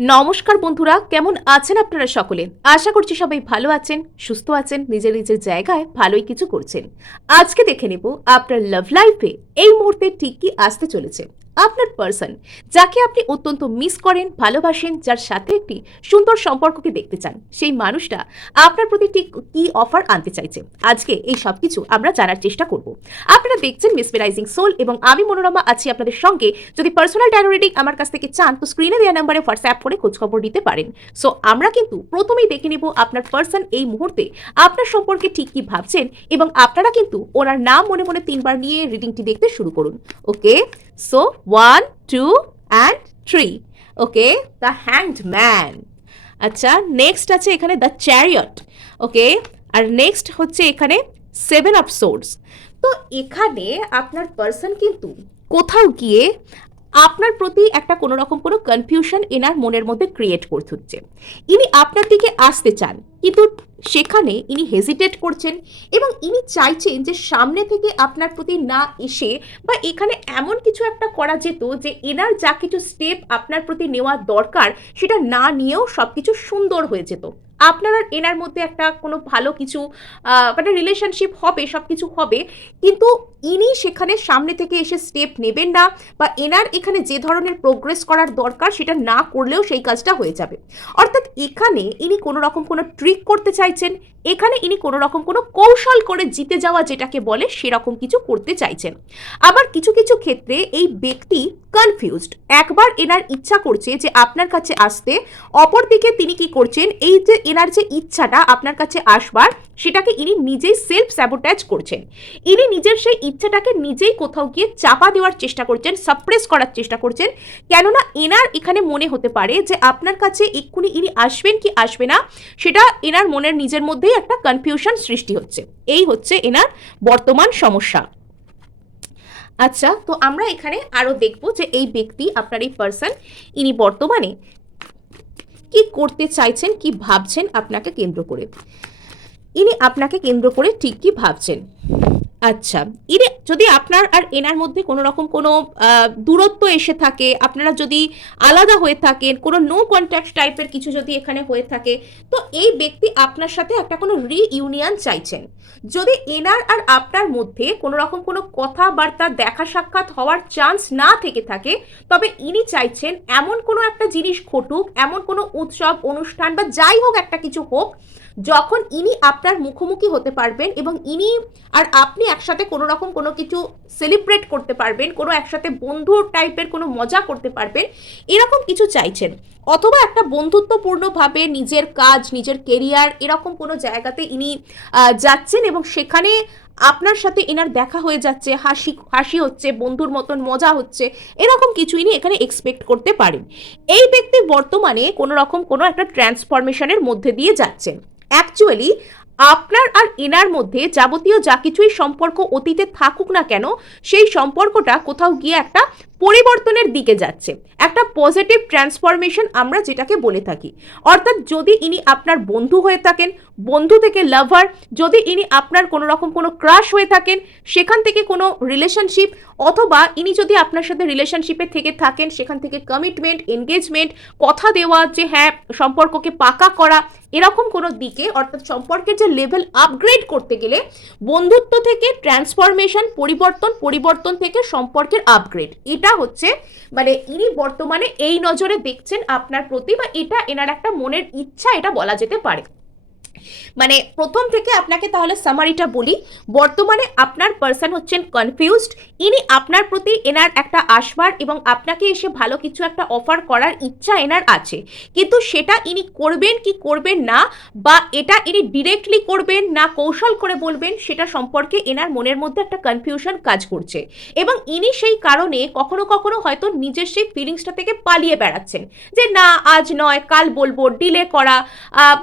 নমস্কার বন্ধুরা, কেমন আছেন আপনারা সকলে? আশা করছি সবাই ভালো আছেন, সুস্থ আছেন, নিজের নিজের জায়গায় ভালোই কিছু করছেন। আজকে দেখে নেব আপনার লাভ লাইফে এই মুহূর্তে ঠিক কি আসতে চলেছে। আপনার পার্সন যাকে আপনি অত্যন্ত মিস করেন, ভালোবাসেন, যার সাথে একটি সুন্দর সম্পর্ককে দেখতে চান, সেই মানুষটা আপনার প্রতি ঠিক কি অফার আনতে চাইছে, আজকে এই সব কিছু আমরা জানার চেষ্টা করব। আপনারা দেখছেন মেসমেরাইজিং সোল এবং আমি মনোরমা আছি আপনাদের সঙ্গে। যদি পার্সোনাল ট্যারো রিডিং আমার কাছ থেকে চান তো স্ক্রিনে দেওয়া নাম্বারে হোয়াটসঅ্যাপ করে খোঁজখবর নিতে পারেন। সো আমরা কিন্তু প্রথমেই দেখে নিব আপনার পার্সন এই মুহূর্তে আপনার সম্পর্কে ঠিক কি ভাবছেন, এবং আপনারা কিন্তু ওনার নাম মনে মনে 3 বার নিয়ে রিডিংটি দেখতে শুরু করুন। Okay, so 1 2 and 3। Okay, the hanged man. আচ্ছা, নেক্সট আছে এখানে দ্য চ্যারিয়ট। ওকে, আর নেক্সট হচ্ছে এখানে 7 অফ সোর্ডস। তো এখানে আপনার পার্সন কিন্তু কোথাও গিয়ে আপনার প্রতি একটা কোনো রকম কোনো কনফিউশন এনার মনের মধ্যে ক্রিয়েট করতে হচ্ছে। ইনি আপনার দিকে আসতে চান, কিন্তু সেখানে ইনি হেজিটেট করছেন এবং ইনি চাইছেন যে সামনে থেকে আপনার প্রতি না এসে, বা এখানে এমন কিছু একটা করা যেত যে এনার যা কিছু স্টেপ আপনার প্রতি নেওয়া দরকার সেটা না নিয়েও সব কিছু সুন্দর হয়ে যেত। আপনার আর এনার মধ্যে একটা কোনো ভালো কিছু মানে রিলেশনশিপ হবে, সব কিছু হবে, কিন্তু ইনি সেখানে সামনে থেকে এসে স্টেপ নেবেন না, বা এনার এখানে যে ধরনের প্রোগ্রেস করার দরকার সেটা না করলেও সেই কাজটা হয়ে যাবে। অর্থাৎ এখানে ইনি কোনো রকম কোনো ট্রিক করতে চাইছেন, এখানে ইনি কোনো রকম কোনো কৌশল করে জিতে যাওয়া যেটাকে বলে সেরকম কিছু করতে চাইছেন। আবার কিছু কিছু ক্ষেত্রে এই ব্যক্তি কনফিউজড। একবার এনার ইচ্ছা করছে যে আপনার কাছে আসতে, অপরদিকে তিনি কি করছেন, এই যে এনার যে ইচ্ছাটা আপনার কাছে আসবার সেটাকে ইনি নিজেই সেলফ স্যাবোটাজ করছেন। ইনি নিজের সেই ইচ্ছাটাকে নিজেই কোথাও গিয়ে চাপা দেওয়ার চেষ্টা করছেন, সাপ্রেস করার চেষ্টা করছেন। কেননা এনার এখানে মনে হতে পারে যে আপনার কাছে এক্ষুনি ইনি আসবেন কি আসবে না সেটা এনার মনের নিজের মধ্যেই একটা কনফিউশন সৃষ্টি হচ্ছে। এই হচ্ছে এনার বর্তমান সমস্যা। আচ্ছা, তো আমরা এখানে আরো দেখব যে এই ব্যক্তি, আপনার এই পার্সন, ইনি বর্তমানে কি করতে চাইছেন, কি ভাবছেন আপনাকে কেন্দ্র করে। ইনি আপনাকে কেন্দ্র করে ঠিক কি ভাবছেন। আচ্ছা, ইনি যদি আপনার আর এনার মধ্যে কোনো রকম কোনো দূরত্ব এসে থাকে, আপনারা যদি আলাদা হয়ে থাকেন, কোনো নো কন্ট্যাক্ট টাইপের কিছু যদি এখানে হয়ে থাকে, তো এই ব্যক্তি আপনার সাথে একটা কোনো রিইউনিয়ন চাইছেন। যদি এনার আর আপনার মধ্যে কোনো রকম কোনো কথাবার্তা, দেখা সাক্ষাৎ হওয়ার চান্স না থেকে থাকে, তবে ইনি চাইছেন এমন কোনো একটা জিনিস ঘটুক, এমন কোনো উৎসব অনুষ্ঠান বা যাই হোক একটা কিছু হোক, যখন ইনি আপনার মুখোমুখি হতে পারবেন এবং ইনি আর আপনি একসাথে কোনো রকম কোনো কিছু সেলিব্রেট করতে পারবেন, কোনো একসাথে বন্ধু টাইপের কোনো মজা করতে পারবেন, এরকম কিছু চাইছেন। অথবা একটা বন্ধুত্বপূর্ণভাবে নিজের কাজ, নিজের কেরিয়ার, এরকম কোনো জায়গাতে ইনি যাচ্ছেন এবং সেখানে আপনার সাথে এনার দেখা হয়ে যাচ্ছে, হাসি হাসি হচ্ছে, বন্ধুর মতন মজা হচ্ছে, এরকম কিছু ইনি এখানে এক্সপেক্ট করতে পারেন। এই ব্যক্তি বর্তমানে কোনো রকম কোনো একটা ট্রান্সফরমেশনের মধ্যে দিয়ে যাচ্ছেন। অ্যাকচুয়ালি আপনার আর এনার মধ্যে যাবতীয় যা কিছুই সম্পর্ক অতীতে থাকুক না কেন, সেই সম্পর্কটা কোথাও গিয়ে একটা পরিবর্তনের দিকে যাচ্ছে, একটা পজিটিভ ট্রান্সফরমেশন আমরা যেটাকে বলে থাকি। অর্থাৎ যদি ইনি আপনার বন্ধু হয়ে থাকেন, বন্ধু থেকে লাভার, যদি ইনি আপনার কোনো রকম কোনো ক্রাশ হয়ে থাকেন, সেখান থেকে কোনো রিলেশনশিপ, অথবা ইনি যদি আপনার সাথে রিলেশনশিপে থেকে থাকেন, সেখান থেকে কমিটমেন্ট, এনগেজমেন্ট, কথা দেওয়া যে হ্যাঁ সম্পর্ককে পাকা করা, এরকম কোনো দিকে, অর্থাৎ সম্পর্কের যে লেভেল আপগ্রেড করতে গেলে বন্ধুত্ব থেকে ট্রান্সফরমেশন, পরিবর্তন, পরিবর্তন থেকে সম্পর্কের আপগ্রেড, এটা হচ্ছে মানে ইনি বর্তমানে এই নজরে দেখছেন আপনার প্রতি, বা এটা এনার একটা মনের ইচ্ছা, এটা বলা যেতে পারে। মানে প্রথম থেকে আপনাকে তাহলে সামারিটা বলি। বর্তমানে আপনার পার্সন হচ্ছেন কনফিউজড। ইনি আপনার প্রতি এনার একটা আসবার এবং আপনাকে এসে ভালো কিছু একটা অফার করার ইচ্ছা এনার আছে, কিন্তু সেটা ইনি করবেন কি করবেন না, বা এটা ইনি ডিরেক্টলি করবেন না কৌশল করে বলবেন, সেটা সম্পর্কে এনার মনের মধ্যে একটা কনফিউশন কাজ করছে। এবং ইনি সেই কারণে কখনো কখনো হয়তো নিজের সেই ফিলিংসটা থেকে পালিয়ে বেড়াচ্ছেন, যে না আজ নয় কাল বলবো, ডিলে করা,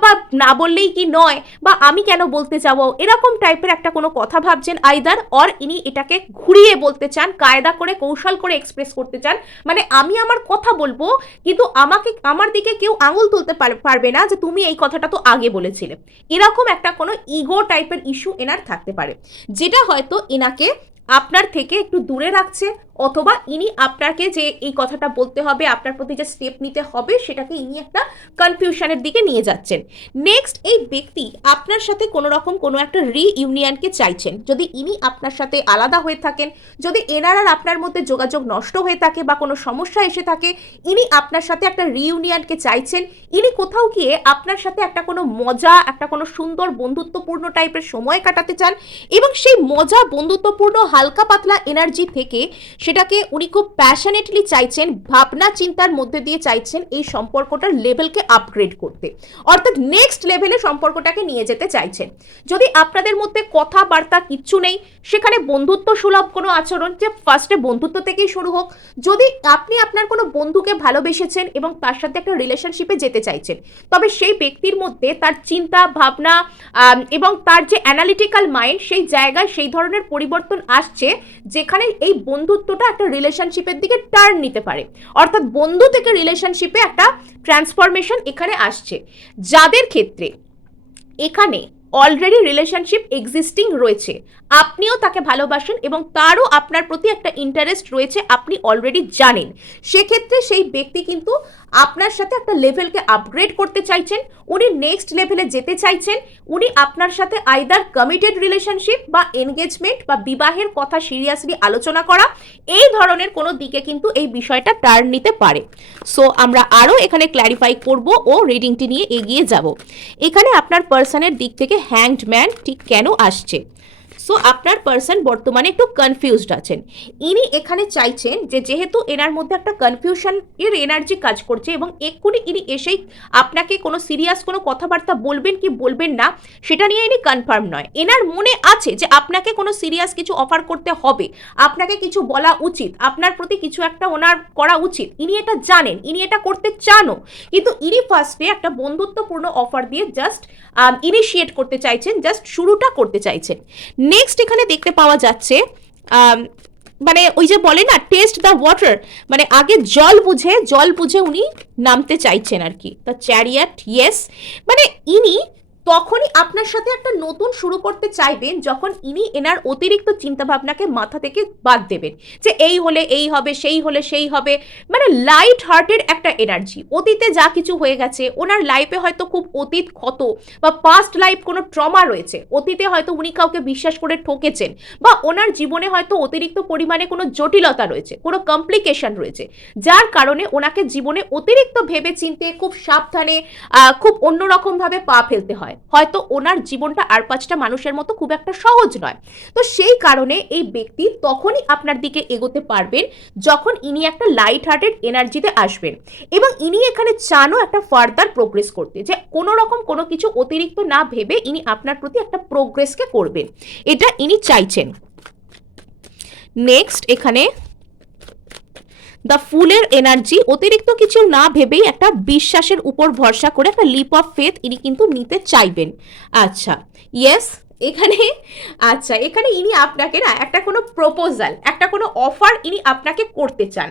বা না বললেই কি নয়, বা আমি কেন বলতে যাবো, এরকম টাইপের একটা কোনো কথা ভাবছেন আইদার, অর ইনি এটাকে ঘুরিয়ে বলতে চান, কায়দা করে কৌশল করে এক্সপ্রেস করতে চান। মানে আমি আমার কথা বলবো, কিন্তু আমাকে আমার দিকে কেউ আঙুল তুলতে পারবে না যে তুমি এই কথাটা তো আগে বলেছিলে। এরকম একটা কোনো ইগো টাইপের ইস্যু এনার থাকতে পারে, যেটা হয়তো এনাকে আপনার থেকে একটু দূরে রাখছে, অথবা ইনি আপনাকে যে এই কথাটা বলতে হবে, আপনার প্রতি যে স্টেপ নিতে হবে, সেটাকে ইনি একটা কনফিউশনের দিকে নিয়ে যাচ্ছেন। নেক্সট, এই ব্যক্তি আপনার সাথে কোনো রকম কোনো একটা রিইউনিয়নকে চাইছেন। যদি ইনি আপনার সাথে আলাদা হয়ে থাকেন, যদি এনার আর আপনার মধ্যে যোগাযোগ নষ্ট হয়ে থাকে বা কোনো সমস্যা এসে থাকে, ইনি আপনার সাথে একটা রিইউনিয়নকে চাইছেন। ইনি কোথাও গিয়ে আপনার সাথে একটা কোনো মজা, একটা কোনো সুন্দর বন্ধুত্বপূর্ণ টাইপের সময় কাটাতে চান, এবং সেই মজা, বন্ধুত্বপূর্ণ, হালকা পাতলা এনার্জি থেকে সেটাকে উনি খুব প্যাশনেটলি চাইছেন, ভাবনা চিন্তার মধ্যে দিয়ে চাইছেন এই সম্পর্কটার লেভেলকে আপগ্রেড করতে, অর্থাৎ নেক্সট লেভেলে সম্পর্কটাকে নিয়ে যেতে চাইছেন। যদি আপনাদের মধ্যে কথাবার্তা কিচ্ছু নেই, সেখানে বন্ধুত্ব সুলভ কোনো আচরণ, যে ফার্স্টে বন্ধুত্ব থেকেই শুরু হোক। যদি আপনি আপনার কোনো বন্ধুকে ভালোবেসেছেন এবং তার সাথে একটা রিলেশনশিপে যেতে চাইছেন, তবে সেই ব্যক্তির মধ্যে তার চিন্তা ভাবনা এবং তার যে অ্যানালিটিক্যাল মাইন্ড, সেই জায়গায় সেই ধরনের পরিবর্তন আসছে যেখানে এই বন্ধুত্বটা একটা রিলেশনশিপের দিকে টার্ন নিতে পারে, অর্থাৎ বন্ধু থেকে রিলেশনশিপে একটা ট্রান্সফরমেশন এখানে আসছে। যাদের ক্ষেত্রে এখানে অলরেডি রিলেশনশিপ এক্সিস্টিং রয়েছে, আপনিও তাকে ভালোবাসেন এবং তারও আপনার প্রতি একটা ইন্টারেস্ট রয়েছে, আপনি অলরেডি জানেন, সেক্ষেত্রে সেই ব্যক্তি কিন্তু আপনার সাথে একটা লেভেলকে আপগ্রেড করতে চাইছেন, উনি নেক্সট লেভেলে যেতে চাইছেন। উনি আপনার সাথে আইদার কমিটেড রিলেশনশিপ বা এনগেজমেন্ট বা বিবাহের কথা সিরিয়াসলি আলোচনা করা, এই ধরনের কোনো দিকে কিন্তু এই বিষয়টা টার্ন নিতে পারে। সো আমরা আরও এখানে ক্ল্যারিফাই করব ও রিডিংটি নিয়ে এগিয়ে যাব। এখানে আপনার পার্সনের দিক থেকে হ্যাংড ম্যান ঠিক কেন আসছে? সো আপনার পার্সন বর্তমানে একটু কনফিউজড আছেন। ইনি এখানে চাইছেন যে যেহেতু এনার মধ্যে একটা কনফিউশন এর এনার্জি কাজ করছে এবং এক্ষুনি ইনি এসেই আপনাকে কোনো সিরিয়াস কোনো কথাবার্তা বলবেন কি বলবেন না সেটা নিয়ে ইনি কনফার্ম নয়। এনার মনে আছে যে আপনাকে কোনো সিরিয়াস কিছু অফার করতে হবে, আপনাকে কিছু বলা উচিত, আপনার প্রতি কিছু একটা ওনার করা উচিত, ইনি এটা জানেন, ইনি এটা করতে চানও, কিন্তু ইনি ফার্স্টে একটা বন্ধুত্বপূর্ণ অফার দিয়ে জাস্ট ইনিশিয়েট করতে চাইছেন, জাস্ট শুরুটা করতে চাইছেন। নেক্সট এখানে দেখতে পাওয়া যাচ্ছে মানে ওই যে বলে না টেস্ট দ্য ওয়াটার, মানে আগে জল বুঝে উনি নামতে চাইছেন আর কি। দ্য চ্যারিয়ট, ইয়েস, মানে ইনি তখনই আপনার সাথে একটা নতুন শুরু করতে চাইবেন যখন ইনি এনার অতিরিক্ত চিন্তাভাবনাকে মাথা থেকে বাদ দেবেন, যে এই হলে এই হবে, সেই হলে সেই হবে, মানে লাইট হার্টেড একটা এনার্জি। অতীতে যা কিছু হয়ে গেছে, ওনার লাইফে হয়তো খুব অতীত ক্ষত বা পাস্ট লাইফ কোনো ট্রমা রয়েছে, অতীতে হয়তো উনি কাউকে বিশ্বাস করে ঠকেছেন, বা ওনার জীবনে হয়তো অতিরিক্ত পরিমাণে কোনো জটিলতা রয়েছে, কোনো কমপ্লিকেশন রয়েছে, যার কারণে ওনাকে জীবনে অতিরিক্ত ভেবে চিনতে, খুব সাবধানে, খুব অন্যরকমভাবে পা ফেলতে হয়। হয়তো ওনার জীবনটা আর পাঁচটা মানুষের মতো খুব একটা সহজ নয়। তো সেই কারণে এই ব্যক্তি তখনই আপনার দিকে এগোতে পারবেন যখন ইনি একটা লাইট হার্টেড এনার্জিতে আসবেন, এবং ইনি এখানে চানও একটা ফার্দার প্রোগ্রেস করতে, যে কোনো রকম কোনো কিছু অতিরিক্ত না ভেবে ইনি আপনার প্রতি একটা প্রোগ্রেসকে করবেন, এটা ইনি চাইছেন। নেক্সট এখানে দ্য ফুলের এনার্জি, অতিরিক্ত কিছু না ভেবেই একটা বিশ্বাসের উপর ভরসা করে একটা লিপ অফ ফেথ ইনি কিন্তু নিতে চাইবেন। আচ্ছা, ইয়েস, এখানে ইনি আপনাকে না একটা কোনো প্রপোজাল, একটা কোনো অফার ইনি আপনাকে করতে চান,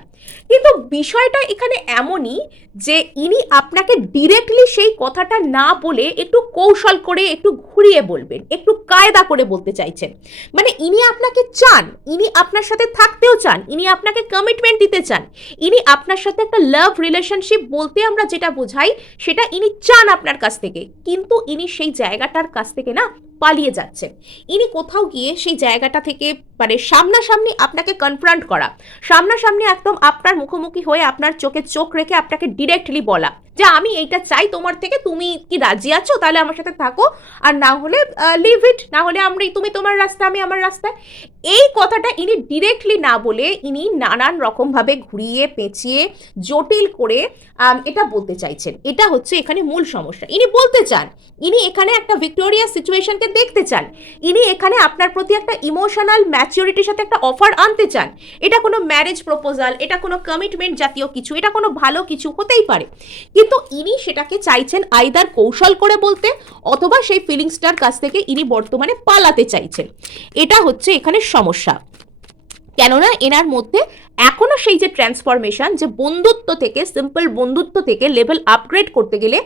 কিন্তু বিষয়টা এখানে এমনই যে ইনি আপনাকে ডিরেক্টলি সেই কথাটা না বলে একটু কৌশল করে, একটু ঘুরিয়ে বলবেন, একটু কায়দা করে বলতে চাইছেন। মানে ইনি আপনাকে চান, ইনি আপনার সাথে থাকতেও চান, ইনি আপনাকে কমিটমেন্ট দিতে চান, ইনি আপনার সাথে একটা লাভ রিলেশনশিপ বলতে আমরা যেটা বোঝাই সেটা ইনি চান আপনার কাছ থেকে, কিন্তু ইনি সেই জায়গাটার কাছ থেকে না পালিয়ে যাচ্ছেন। ইনি কোথাও গিয়ে সেই জায়গাটা থেকে, মানে সামনাসামনি আপনাকে কনফ্রন্ট করা, সামনাসামনি একদম আপনার মুখোমুখি হয়ে আপনার চোখে চোখ রেখে আপনাকে ডিরেক্টলি বলা যে আমি এইটা চাই তোমার থেকে, তুমি কি রাজি আছো, তাহলে আমার সাথে থাকো, আর না হলে লিভ ইট, না হলে তুমি তোমার রাস্তা, আমি আমার রাস্তায়। এই কথাটা ইনি ডিরেক্টলি না বলে ইনি নানান রকমভাবে ঘুরিয়ে পেঁচিয়ে জটিল করে এটা বলতে চাইছেন। এটা হচ্ছে এখানে মূল সমস্যা। ইনি বলতে চান, ইনি এখানে একটা ভিক্টোরিয়াস সিচুয়েশনকে দেখতে চান, ইনি এখানে আপনার প্রতি একটা ইমোশনাল ম্যাচিউরিটির সাথে একটা অফার আনতে চান। এটা কোনো ম্যারেজ প্রপোজাল, এটা কোনো কমিটমেন্ট জাতীয় কিছু, এটা কোনো ভালো কিছু হতেই পারে, কিন্তু ইনি সেটাকে চাইছেন আইদার কৌশল করে বলতে, অথবা সেই ফিলিংসটার কাছ থেকে ইনি বর্তমানে পালাতে চাইছেন। এটা হচ্ছে এখানে সমস্যা। কেননা এনার মধ্যে এখনো সেই যে ট্রান্সফরমেশন, যে বন্ধুত্ব থেকে সিম্পল বন্ধুত্ব থেকে লেভেল আপগ্রেড করতে গেলে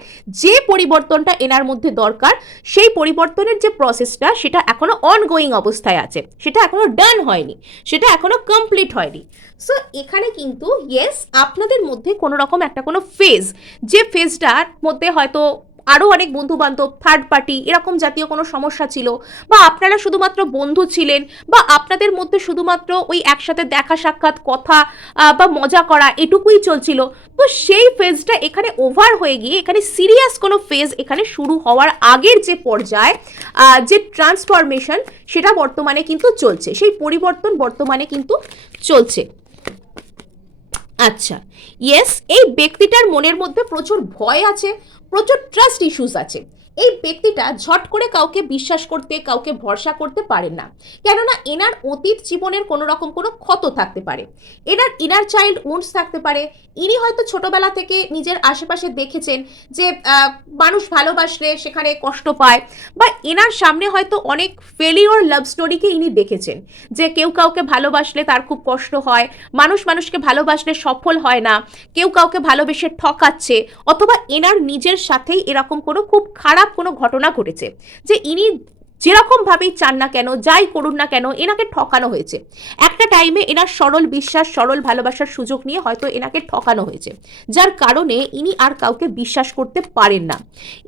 যে পরিবর্তনটা এনার মধ্যে দরকার, সেই পরিবর্তনের যে প্রসেসটা সেটা এখনো অনগোয়িং অবস্থায় আছে, সেটা এখনো ডান হয়নি, সেটা এখনো কমপ্লিট হয়নি। সো এখানে কিন্তু ইয়েস, আপনাদের মধ্যে কোনো রকম একটা কোনো ফেজ, যে ফেজটার মধ্যে হয়তো আরও অনেক বন্ধু বান্ধব, থার্ড পার্টি এরকম জাতীয় কোনো সমস্যা ছিল, বা আপনারা শুধুমাত্র বন্ধু ছিলেন, বা আপনাদের মধ্যে শুধুমাত্র ওই একসাথে দেখা সাক্ষাৎ, কথা বা মজা করা এটুকুই চলছিল, তো সেই ফেজটা এখানে ওভার হয়ে গিয়ে এখানে সিরিয়াস কোনো ফেজ এখানে শুরু হওয়ার আগের যে পর্যায়, যে ট্রান্সফরমেশন সেটা বর্তমানে কিন্তু চলছে, সেই পরিবর্তন বর্তমানে কিন্তু চলছে। আচ্ছা, ইয়েস, এই ব্যক্তিটার মনের মধ্যে প্রচুর ভয় আছে, প্রচুর ট্রাস্ট ইস্যুস আছে। এই ব্যক্তিটা ঝট করে কাউকে বিশ্বাস করতে, কাউকে ভরসা করতে পারেন না, কেননা এনার অতীত জীবনের কোনো রকম কোনো ক্ষত থাকতে পারে, এনার ইনার চাইল্ড উন্ডস থাকতে পারে। ইনি হয়তো ছোটবেলা থেকে নিজের আশেপাশে দেখেছেন যে মানুষ ভালোবাসলে সেখানে কষ্ট পায়, বা এনার সামনে হয়তো অনেক ফেলিওর লাভ স্টোরিকে ইনি দেখেছেন, যে কেউ কাউকে ভালোবাসলে তার খুব কষ্ট হয়, মানুষ মানুষকে ভালোবাসলে সফল হয় না, কেউ কাউকে ভালোবেসে ঠকাচ্ছে, অথবা এনার নিজের সাথেই এরকম কোনো খুব খারাপ কোনো ঘটনা ঘটেছে, যে ইনি যেরকম ভাবেই চান না কেন, যাই করুন না কেন, এনাকে ঠকানো হয়েছে। একটা টাইমে এনার সরল বিশ্বাস, সরল ভালোবাসার সুযোগ নিয়ে হয়তো এনাকে ঠকানো হয়েছে, যার কারণে ইনি আর কাউকে বিশ্বাস করতে পারেন না,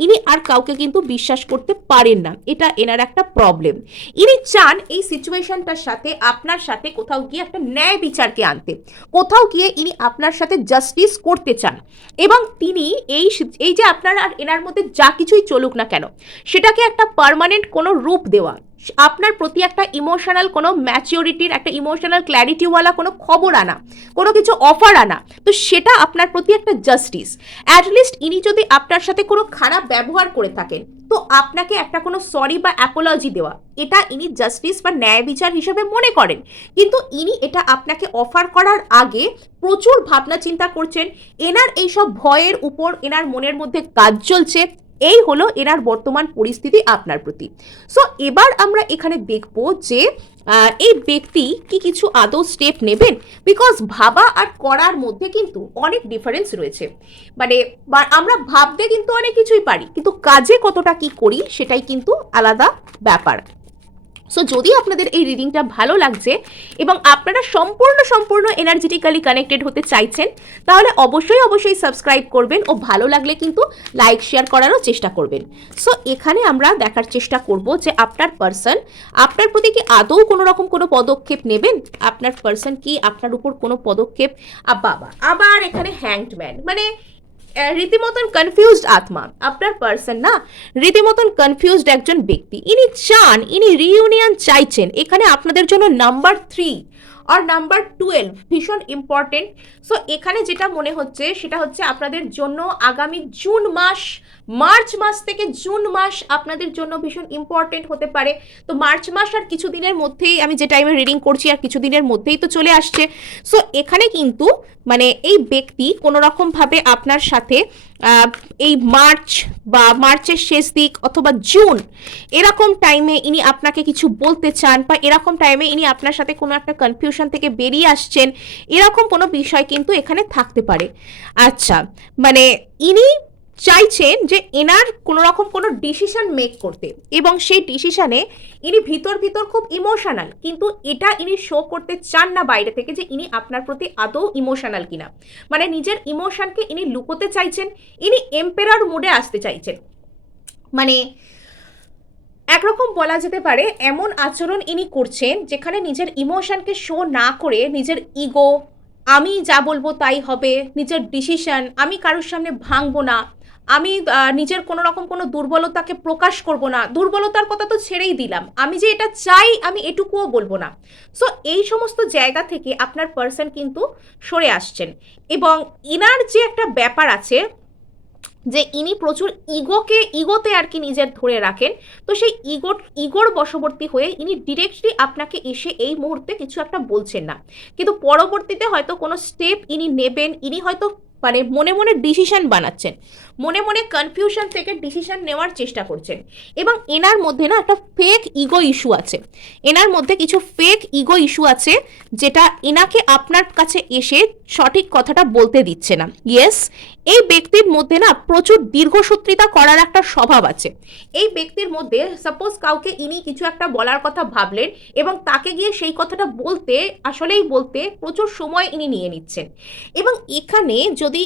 ইনি আর কাউকে কিন্তু বিশ্বাস করতে পারেন না, এটা এনার একটা প্রবলেম। ইনি চান এই সিচুয়েশনটার সাথে আপনার সাথে কোথাও গিয়ে একটা ন্যায় বিচারকে আনতে, কোথাও গিয়ে ইনি আপনার সাথে জাস্টিস করতে চান, এবং তিনি এই যে আপনার আর এনার মধ্যে যা কিছুই চলুক না কেন, সেটাকে একটা পার্মানেন্ট কোনো রূপ দেওয়া, আপনার প্রতি একটা ইমোশনাল কোনো ম্যাচিওরিটির, একটা ইমোশনাল ক্ল্যারিটিওয়ালা কোনো খবর আনা, কোনো কিছু অফার আনা, তো সেটা আপনার প্রতি একটা জাস্টিস। অ্যাটলিস্ট ইনি যদি আপনার সাথে কোনো খারাপ ব্যবহার করে থাকেন, তো আপনাকে একটা কোনো সরি বা অ্যাপোলজি দেওয়া, এটা ইনি জাস্টিস বা ন্যায় বিচার হিসেবে মনে করেন। কিন্তু ইনি এটা আপনাকে অফার করার আগে প্রচুর ভাবনা চিন্তা করছেন, এনার এইসব ভয়ের উপর এনার মনের মধ্যে কাজ চলছে। এই হলো এনার বর্তমান পরিস্থিতি আপনার প্রতি। সো এবার আমরা এখানে দেখব যে এই ব্যক্তি কি কিছু আদৌ স্টেপ নেবেন, বিকজ ভাবা আর করার মধ্যে কিন্তু অনেক ডিফারেন্স রয়েছে। মানে আমরা ভাবতে কিন্তু অনেক কিছুই পারি, কিন্তু কাজে কতটা কি করি সেটাই কিন্তু আলাদা ব্যাপার। সো যদি আপনাদের এই রিডিংটা ভালো লাগছে এবং আপনারা সম্পূর্ণ এনার্জেটিক্যালি কানেক্টেড হতে চাইছেন, তাহলে অবশ্যই সাবস্ক্রাইব করবেন, ও ভালো লাগলে কিন্তু লাইক শেয়ার করারও চেষ্টা করবেন। সো এখানে আমরা দেখার চেষ্টা করব যে আপনার পার্সন আপনার প্রতি কি আদৌ কোনো রকম কোনো পদক্ষেপ নেবেন, আপনার পার্সন কি আপনার উপর কোনো পদক্ষেপ। বাবা, আবার এখানে হ্যাংড ম্যান, মানে রীতিমতন কনফিউজড আত্মা আপনার পার্সন না, রীতিমতন কনফিউজড একজন ব্যক্তি। ইনি চান, ইনি রিইউনিয়ন চাইছেন। এখানে আপনাদের জন্য নাম্বার 3 আর নাম্বার 12 ভীষণ ইম্পর্টেন্ট। সো এখানে যেটা মনে হচ্ছে সেটা হচ্ছে আপনাদের জন্য আগামী জুন মাস, মার্চ মাস থেকে জুন মাস আপনাদের জন্য ভীষণ ইম্পর্টেন্ট হতে পারে। তো মার্চ মাস আর কিছুদিনের মধ্যেই, আমি যে টাইমে রিডিং করছি আর কিছুদিনের মধ্যেই তো চলে আসছে। সো এখানে কিন্তু মানে এই ব্যক্তি কোনো রকমভাবে আপনার সাথে এই মার্চ বা মার্চের শেষ দিক অথবা জুন এরকম টাইমে ইনি আপনাকে কিছু বলতে চান, বা এরকম টাইমে ইনি আপনার সাথে কোনো একটা কনফিউশন থেকে বেরিয়ে আসছেন, এরকম কোনো বিষয় কিন্তু এখানে থাকতে পারে। আচ্ছা, মানে ইনি চাইছেন যে এনার কোনো রকম কোনো ডিসিশন মেক করতে, এবং সেই ডিসিশনে ইনি ভিতর খুব ইমোশনাল, কিন্তু এটা ইনি শো করতে চান না বাইরে থেকে যে ইনি আপনার প্রতি আদৌ ইমোশনাল কিনা। মানে নিজের ইমোশনকে ইনি লুকোতে চাইছেন, ইনি এম্পেরার মুডে আসতে চাইছেন। মানে একরকম বলা যেতে পারে এমন আচরণ ইনি করছেন যেখানে নিজের ইমোশনকে শো না করে নিজের ইগো, আমি যা বলবো তাই হবে, নিজের ডিসিশন, আমি কারোর সামনে ভাঙবো না, আমি নিজের কোনো রকম কোনো দুর্বলতাকে প্রকাশ করব না, দুর্বলতার কথা তো ছেড়েই দিলাম, আমি যে এটা চাই আমি এটুকুও বলবো না। সো এই সমস্ত জায়গা থেকে আপনার পার্সন কিন্তু সরে আসছেন, এবং ইনার যে একটা ব্যাপার আছে যে ইনি প্রচুর ইগোতে আর কি নিজের ধরে রাখেন। তো সেই ইগোর বশবর্তী হয়ে ইনি ডিরেক্টলি আপনাকে এসে এই মুহূর্তে কিছু একটা বলছেন না, কিন্তু পরবর্তীতে হয়তো কোনো স্টেপ ইনি নেবেন, ইনি হয়তো মানে মনে মনে ডিসিশন বানাচ্ছেন, মনে মনে কনফিউশন থেকে ডিসিশন নেওয়ার চেষ্টা করছেন। এবং এনার মধ্যে না একটা ফেক ইগো ইস্যু আছে, এনার মধ্যে কিছু ফেক ইগো ইস্যু আছে যেটা এনাকে আপনার কাছে এসে সঠিক কথাটা বলতে দিচ্ছে না। ইয়েস, এই ব্যক্তির মধ্যে না প্রচুর দীর্ঘসূত্রিতা করার একটা স্বভাব আছে। এই ব্যক্তির মধ্যে সাপোজ কাউকে ইনি কিছু একটা বলার কথা ভাবলেন এবং তাকে গিয়ে সেই কথাটা বলতে বলতে প্রচুর সময় ইনি নিয়ে নিচ্ছেন। এবং এখানে যদি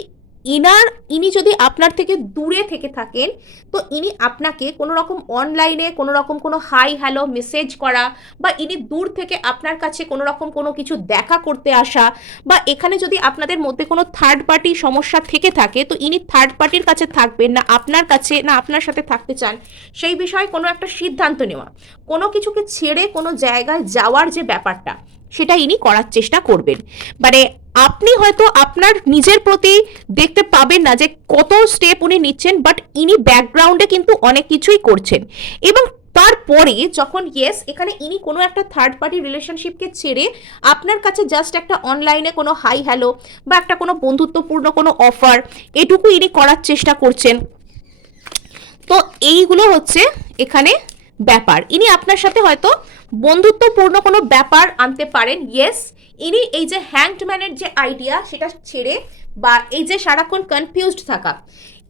ইনি যদি আপনার থেকে দূরে থেকে থাকেন, তো ইনি আপনাকে কোনো রকম অনলাইনে কোনো রকম কোনো হাই হ্যালো মেসেজ করা, বা ইনি দূর থেকে আপনার কাছে কোনো রকম কোনো কিছু দেখা করতে আসা, বা এখানে যদি আপনাদের মধ্যে কোনো থার্ড পার্টি সমস্যা থেকে থাকে, তো ইনি থার্ড পার্টির কাছে থাকবেন না আপনার কাছে, না আপনার সাথে থাকতে চান, সেই বিষয়ে কোনো একটা সিদ্ধান্ত নেওয়া, কোনো কিছুকে ছেড়ে কোনো জায়গায় যাওয়ার যে ব্যাপারটা, সেটা ইনি করার চেষ্টা করবেন। মানে আপনি হয়তো আপনার নিজের প্রতি দেখতে পাবেন না যে কত স্টেপ উনি নিচ্ছেন, বাট ইনি ব্যাকগ্রাউন্ডে কিন্তু অনেক কিছুই করছেন। এবং তারপরে যখন এখানে ইনি কোনো একটা থার্ড পার্টি রিলেশনশিপকে ছেড়ে আপনার কাছে জাস্ট একটা অনলাইনে কোনো হাই হ্যালো বা একটা কোনো বন্ধুত্বপূর্ণ কোনো অফার, এটুকু ইনি করার চেষ্টা করছেন। তো এইগুলো হচ্ছে এখানে ব্যাপার। ইনি আপনার সাথে হয়তো বন্ধুত্বপূর্ণ কোনো ব্যাপার আনতে পারেন। ইনি এই যে হ্যাংডম্যানের যে আইডিয়া সেটা ছেড়ে, বা এই যে সারাক্ষণ কনফিউজড থাকা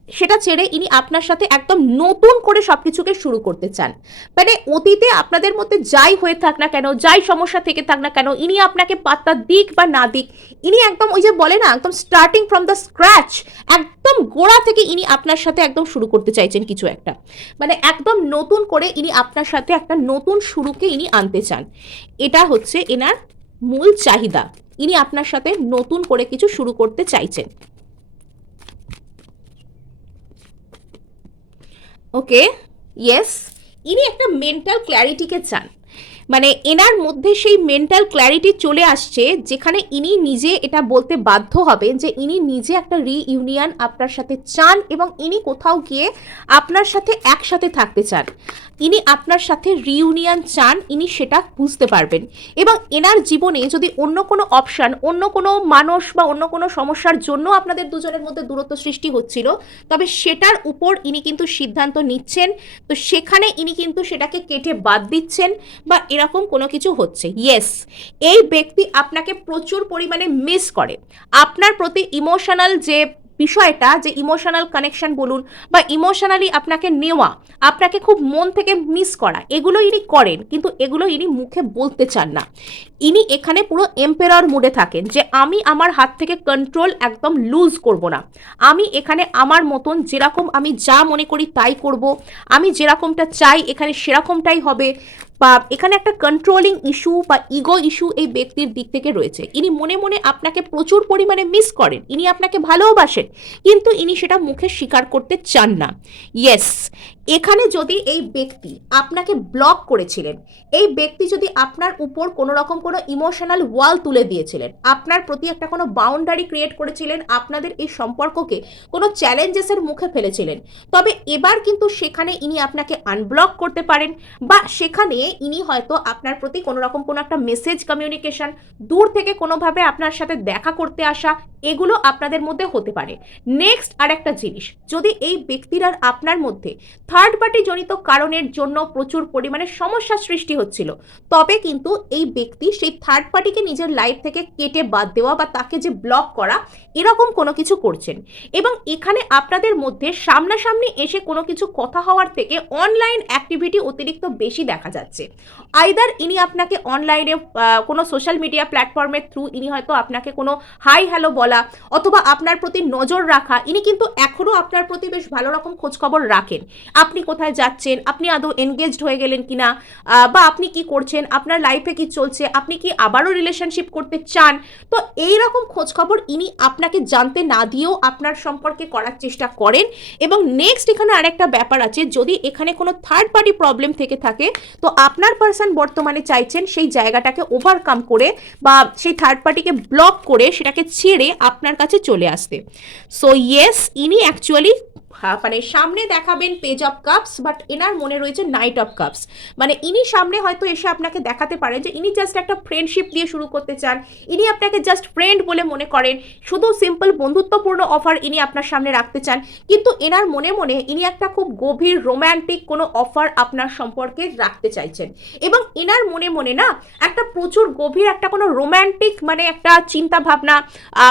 সেটা ছেড়ে ইনি আপনার সাথে একদম নতুন করে সবকিছুকে শুরু করতে চান। মানে অতীতে আপনাদের মধ্যে যাই হয়ে থাক না কেন, যাই সমস্যা থেকে থাক না কেন, ইনি আপনাকে পাত্তা দিক বা না দিক, ইনি একদম ওই যে বলে না একদম স্টার্টিং ফ্রম দ্য স্ক্র্যাচ, একদম গোড়া থেকে ইনি আপনার সাথে একদম শুরু করতে চাইছেন কিছু একটা। মানে একদম নতুন করে ইনি আপনার সাথে একটা নতুন শুরুকে ইনি আনতে চান। এটা হচ্ছে এনার মূল চাহিদা, ইনি আপনার সাথে নতুন করে কিছু শুরু করতে চাইছেন। ওকে, ইনি একটা মেন্টাল ক্ল্যারিটিকে চান। মানে এনার মধ্যে সেই মেন্টাল ক্ল্যারিটি চলে আসছে যেখানে ইনি নিজে এটা বলতে বাধ্য হবেন যে ইনি নিজে একটা রিইউনিয়ন আপনার সাথে চান, এবং ইনি কোথাও গিয়ে আপনার সাথে একসাথে থাকতে চান। ইনি আপনার সাথে রিইউনিয়ন চান, ইনি সেটা বুঝতে পারবেন। এবং এনার জীবনে যদি অন্য কোনো অপশান, অন্য কোনো মানুষ বা অন্য কোনো সমস্যার জন্য আপনাদের দুজনের মধ্যে দূরত্ব সৃষ্টি হচ্ছিল, তবে সেটার উপর ইনি কিন্তু সিদ্ধান্ত নিচ্ছেন। তো সেখানে ইনি কিন্তু সেটাকে কেটে বাদ দিচ্ছেন, বা এরকম কোনো কিছু হচ্ছে। এই ব্যক্তি আপনাকে প্রচুর পরিমাণে মিস করে। আপনার প্রতি ইমোশনাল যে বিষয়টা, যে ইমোশনাল কানেকশন বলুন বা ইমোশনালি আপনাকে নেওয়া, আপনাকে খুব মন থেকে মিস করা, এগুলো ইনি করেন, কিন্তু এগুলো ইনি মুখে বলতে চান না। ইনি এখানে পুরো এম্পেরর মুডে থাকেন যে আমি আমার হাত থেকে কন্ট্রোল একদম লুজ করব না, আমি এখানে আমার মতন যেরকম আমি যা মনে করি তাই করব, আমি যেরকমটা চাই এখানে সেরকমটাই হবে। বা এখানে একটা কন্ট্রোলিং ইস্যু বা ইগো ইস্যু এই ব্যক্তির দিক থেকে রয়েছে। ইনি মনে মনে আপনাকে প্রচুর পরিমাণে মিস করেন, ইনি আপনাকে ভালোবাসেন, কিন্তু ইনি সেটা মুখে স্বীকার করতে চান না। এখানে যদি এই ব্যক্তি আপনাকে ব্লক করেছিলেন, এই ব্যক্তি যদি আপনার উপর কোনো রকম কোনো ইমোশনাল ওয়াল তুলে দিয়েছিলেন, আপনার প্রতি একটা কোনো বাউন্ডারি ক্রিয়েট করেছিলেন, আপনাদের এই সম্পর্ককে কোনো চ্যালেঞ্জেসের মুখে ফেলেছিলেন, তবে এবার কিন্তু সেখানে ইনি আপনাকে আনব্লক করতে পারেন, বা সেখানে ইনি হয়তো আপনার প্রতি কোনো রকম কোনো একটা মেসেজ কমিউনিকেশন, দূর থেকে কোনোভাবে আপনার সাথে দেখা করতে আসা, এগুলো আপনাদের মধ্যে হতে পারে। নেক্সট আর একটা জিনিস, যদি এই ব্যক্তির আর আপনার মধ্যে থার্ড পার্টি জনিত কারণের জন্য প্রচুর পরিমাণে সমস্যা সৃষ্টি হচ্ছিল, তবে কিন্তু এই ব্যক্তি সেই থার্ড পার্টিকে নিজের লাইফ থেকে কেটে বাদ দেওয়া বা তাকে যে ব্লক করা, এরকম কোনো কিছু করছেন। এবং এখানে আপনাদের মধ্যে সামনাসামনি এসে কোনো কিছু কথা হওয়ার থেকে অনলাইন অ্যাক্টিভিটি অতিরিক্ত বেশি দেখা যাচ্ছে। আইদার ইনি আপনাকে অনলাইনে কোনো সোশ্যাল মিডিয়া প্ল্যাটফর্মের থ্রু ইনি হয়তো আপনাকে কোনো হাই হ্যালো বলা, অথবা আপনার প্রতি নজর রাখা, ইনি কিন্তু এখনও আপনার প্রতি বেশ ভালো রকম খোঁজখবর রাখেন। আপনি কোথায় যাচ্ছেন, আপনি আদৌ এনগেজড হয়ে গেলেন কিনা, বা আপনি কি করছেন, আপনার লাইফে কি চলছে, আপনি কি আবারও রিলেশনশিপ করতে চান। তো এই রকম খোঁজখবর ইনি আপনাকে জানতে না দিয়েও আপনার সম্পর্কে করার চেষ্টা করেন। এবং নেক্সট এখানে আরেকটা ব্যাপার আছে, যদি এখানে কোনো থার্ড পার্টি প্রবলেম থেকে থাকে, তো আপনার পার্সন বর্তমানে চাইছেন সেই জায়গাটাকে ওভারকাম করে বা সেই থার্ড পার্টিকে ব্লক করে সেটাকে ছেড়ে আপনার কাছে চলে আসতে। সো ইনি অ্যাকচুয়ালি মানে সামনে দেখাবেন পেজ অফ কাপস, বাট এনার মনে রয়েছে নাইট অফ কাপস। মানে ইনি সামনে হয়তো এসে আপনাকে দেখাতে পারেন যে ইনি জাস্ট একটা ফ্রেন্ডশিপ দিয়ে শুরু করতে চান, ইনি আপনাকে জাস্ট ফ্রেন্ড বলে মনে করেন, শুধু সিম্পল বন্ধুত্বপূর্ণ অফার ইনি আপনার সামনে রাখতে চান, কিন্তু এনার মনে মনে ইনি একটা খুব গভীর রোম্যান্টিক কোনো অফার আপনার সম্পর্কে রাখতে চাইছেন। এবং এনার মনে মনে না একটা প্রচুর গভীর একটা কোনো রোম্যান্টিক মানে একটা চিন্তা ভাবনা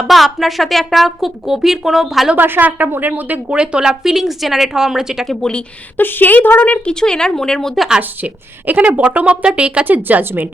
বা আপনার সাথে একটা খুব গভীর কোনো ভালোবাসা একটা মনের মধ্যে গড়ে তোলা, ফিলিংস জেনারেট হওয়া আমরা যেটাকে বলি, তো সেই ধরনের কিছু এনার মনের মধ্যে আসছে। এখানে বটম অফ দ্য ডেক আছে জাজমেন্ট।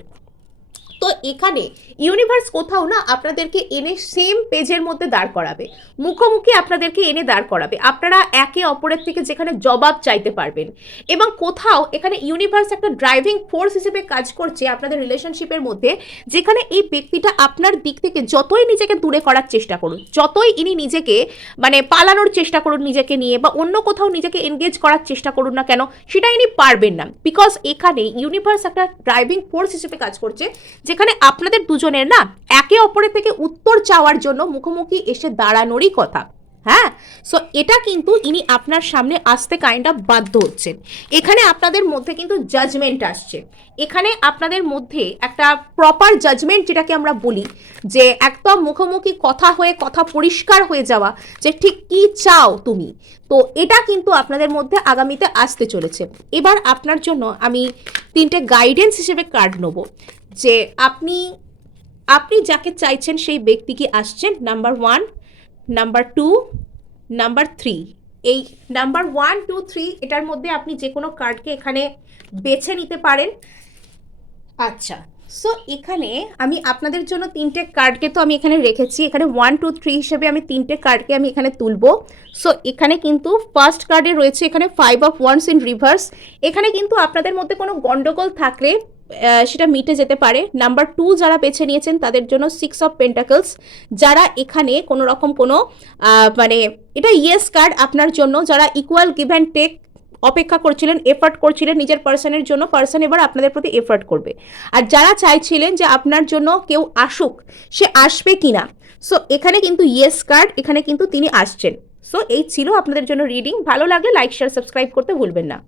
তো এখানে ইউনিভার্স কোথাও না আপনাদেরকে এনে সেম পেজের মধ্যে দাঁড় করাবে, মুখোমুখি আপনাদেরকে এনে দাঁড় করাবে, আপনারা একে অপরের থেকে যেখানে জবাব চাইতে পারবেন। এবং কোথাও এখানে ইউনিভার্স একটা ড্রাইভিং ফোর্স হিসেবে কাজ করছে আপনাদের রিলেশনশিপের মধ্যে, যেখানে এই ব্যক্তিটা আপনার দিক থেকে যতই নিজেকে দূরে করার চেষ্টা করুন, যতই ইনি নিজেকে মানে পালানোর চেষ্টা করুন নিজেকে নিয়ে, বা অন্য কোথাও নিজেকে এনগেজ করার চেষ্টা করুন না কেন, সেটা ইনি পারবেন না। বিকজ এখানে ইউনিভার্স একটা ড্রাইভিং ফোর্স হিসেবে কাজ করছে, যেখানে আপনাদের দুজনের না একে অপরের থেকে উত্তর চাওয়ার জন্য মুখোমুখি এসে দাঁড়ানোরই কথা। হ্যাঁ, সো এটা কিন্তু ইনি আপনার সামনে আসতে কাইন্ড অফ বাধ্য হচ্ছেন। এখানে আপনাদের মধ্যে কিন্তু জাজমেন্ট আসছে, এখানে আপনাদের মধ্যে একটা প্রপার জাজমেন্ট যেটাকে আমরা বলি, যে একদম মুখোমুখি কথা হয়ে কথা পরিষ্কার হয়ে যাওয়া, যে ঠিক কি চাও তুমি, তো এটা কিন্তু আপনাদের মধ্যে আগামীতে আসতে চলেছে। এবার আপনার জন্য আমি 3টে গাইডেন্স হিসেবে কার্ড নেব, যে আপনি যাকে চাইছেন সেই ব্যক্তি কি আসছেন, নাম্বার 1, নাম্বার 2, নাম্বার 3। এই নাম্বার 1, 2, 3 এটার মধ্যে আপনি যে কোনো কার্ডকে এখানে বেছে নিতে পারেন। আচ্ছা, সো এখানে আমি আপনাদের জন্য 3টে কার্ডকে তো আমি এখানে রেখেছি, এখানে 1, 2, 3 হিসেবে আমি 3টে কার্ডকে আমি এখানে তুলবো। সো এখানে কিন্তু ফার্স্ট কার্ডে রয়েছে এখানে 5 অফ ওয়ান্স ইন রিভার্স। এখানে কিন্তু আপনাদের মধ্যে কোনো গন্ডগোল থাকলে সেটা মিটে যেতে পারে। নাম্বার 2 যারা বেছে নিয়েছেন তাদের জন্য 6 অফ পেন্টাকলস। যারা এখানে কোনো রকম কোনো মানে এটা ইয়েস কার্ড আপনার জন্য, যারা ইকুয়াল গিভ অ্যান্ড টেক অপেক্ষা করছিলেন, এফার্ট করছিলেন নিজের পার্সনের জন্য, পার্সন এবার আপনাদের প্রতি এফার্ট করবে। আর যারা চাইছিলেন যে আপনার জন্য কেউ আসুক, সে আসবে কিনা, সো এখানে কিন্তু ইয়েস কার্ড, এখানে কিন্তু তিনি আসছেন। সো এই ছিল আপনাদের জন্য রিডিং। ভালো লাগলে লাইক শেয়ার সাবস্ক্রাইব করতে ভুলবেন না।